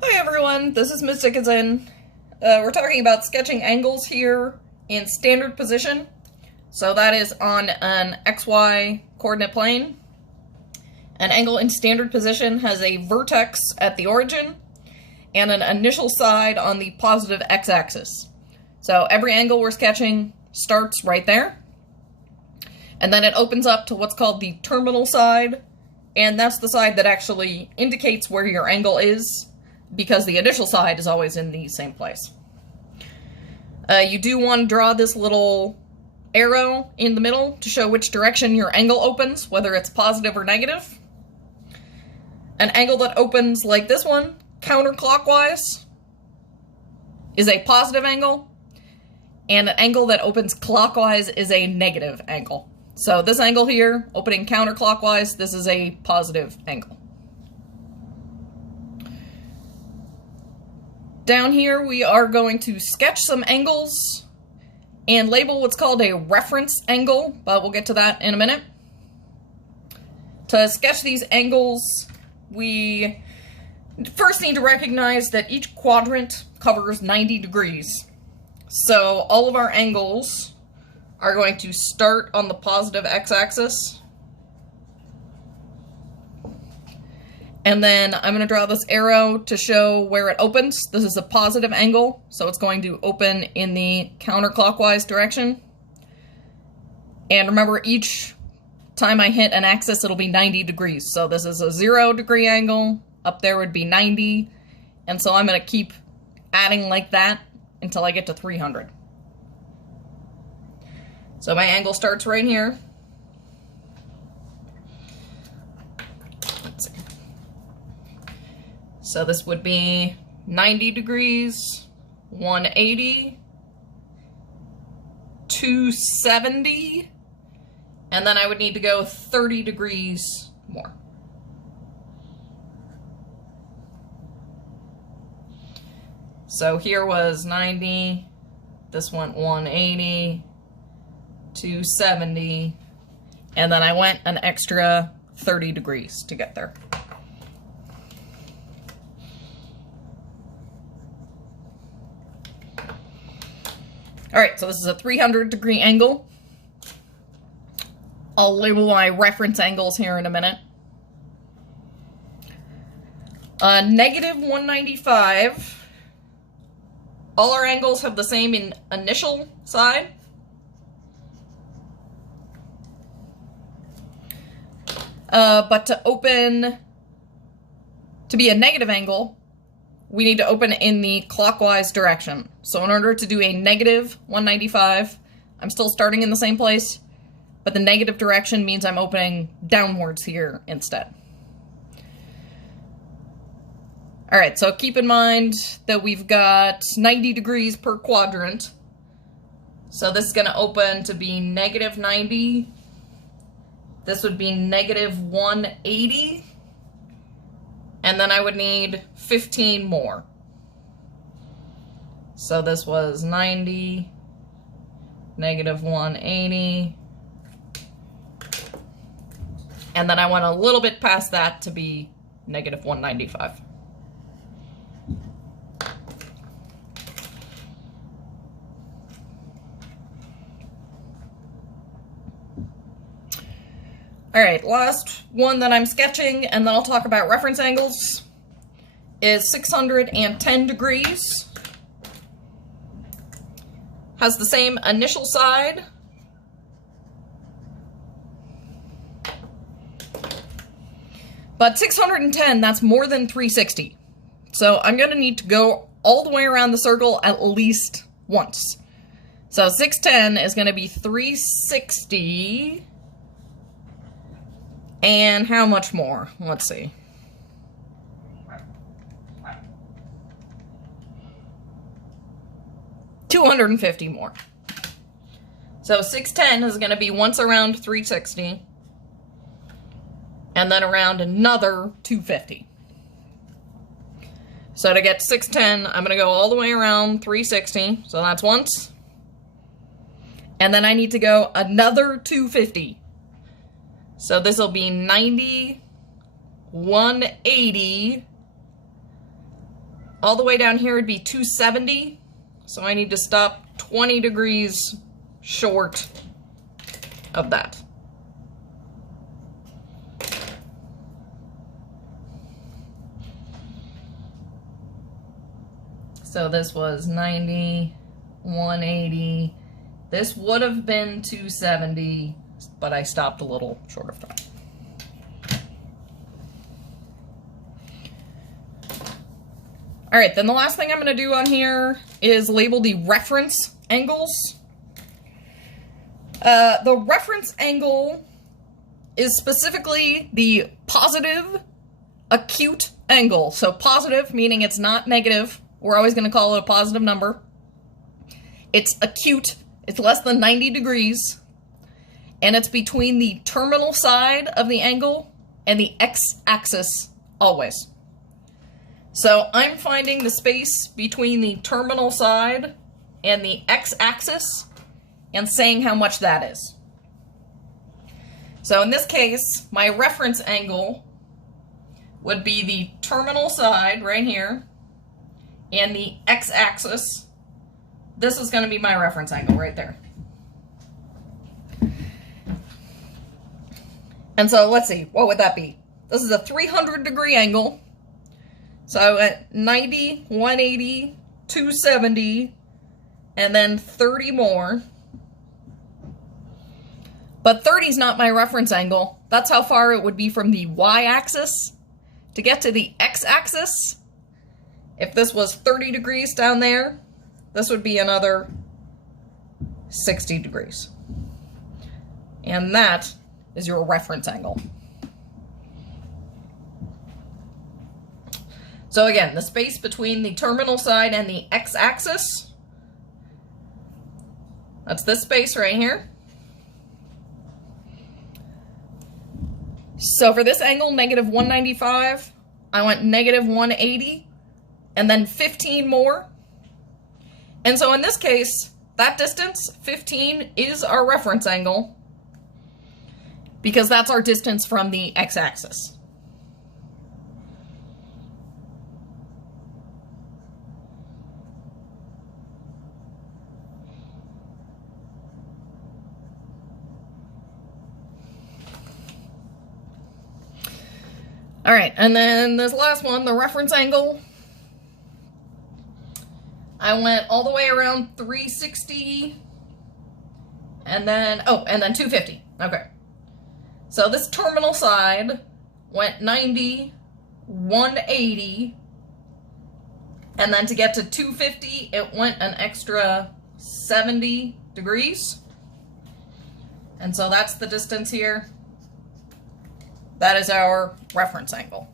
Hi everyone, this is Miss Dickinson. We're talking about sketching angles here in standard position. So that is on an XY coordinate plane. An angle in standard position has a vertex at the origin and an initial side on the positive x-axis. So every angle we're sketching starts right there. And then it opens up to what's called the terminal side, and that's the side that actually indicates where your angle is, because the initial side is always in the same place. You do want to draw this little arrow in the middle to show which direction your angle opens, whether it's positive or negative. An angle that opens like this one, counterclockwise, is a positive angle, and an angle that opens clockwise is a negative angle. So this angle here, opening counterclockwise, this is a positive angle. Down here, we are going to sketch some angles and label what's called a reference angle, but we'll get to that in a minute. To sketch these angles, we first need to recognize that each quadrant covers 90 degrees. So all of our angles are going to start on the positive x-axis. And then I'm going to draw this arrow to show where it opens. This is a positive angle, so it's going to open in the counterclockwise direction. And remember, each time I hit an axis, it'll be 90 degrees. So this is a 0-degree angle. Up there would be 90. And so I'm going to keep adding like that until I get to 300. So my angle starts right here. Let's see. So this would be 90 degrees, 180, 270, and then I would need to go 30 degrees more. So here was 90, this went 180, 270, and then I went an extra 30 degrees to get there. Alright, so this is a 300-degree angle. I'll label my reference angles here in a minute. Negative 195. All our angles have the same initial side. But to be a negative angle, we need to open in the clockwise direction. So in order to do a negative 195, I'm still starting in the same place, but the negative direction means I'm opening downwards here instead. All right, so keep in mind that we've got 90 degrees per quadrant. So this is going to open to be negative 90. This would be negative 180. And then I would need 15 more. So this was 90, negative 180. And then I went a little bit past that to be negative 195. Alright, last one that I'm sketching, and then I'll talk about reference angles, is 610 degrees. Has the same initial side. But 610, that's more than 360. So I'm going to need to go all the way around the circle at least once. So 610 is going to be 360... And how much more? Let's see. $250 more. So 610 is going to be once around 360. And then around another 250. So to get 610, I'm going to go all the way around 360. So that's once. And then I need to go another 250. So this will be 90, 180, all the way down here would be 270. So I need to stop 20 degrees short of that. So this was 90, 180. This would have been 270, but I stopped a little short of time. All right, then the last thing I'm going to do on here is label the reference angles. The reference angle is specifically the positive acute angle. So positive, meaning it's not negative. We're always going to call it a positive number. It's acute. It's less than 90 degrees. And it's between the terminal side of the angle and the x-axis always. So I'm finding the space between the terminal side and the x-axis and saying how much that is. So in this case, my reference angle would be the terminal side right here and the x-axis. This is going to be my reference angle right there. And so let's see, what would that be? This is a 300-degree angle. So at 90, 180, 270, and then 30 more. But 30 is not my reference angle. That's how far it would be from the y-axis. To get to the x-axis, if this was 30 degrees down there, this would be another 60 degrees. And that is your reference angle. So again, the space between the terminal side and the x-axis, that's this space right here. So for this angle, negative 195, I went negative 180, and then 15 more. And so in this case, that distance, 15, is our reference angle, because that's our distance from the x-axis. All right, and then this last one, the reference angle, I went all the way around 360, and then 250. Okay. So this terminal side went 90, 180, and then to get to 250, it went an extra 70 degrees. And so that's the distance here. That is our reference angle.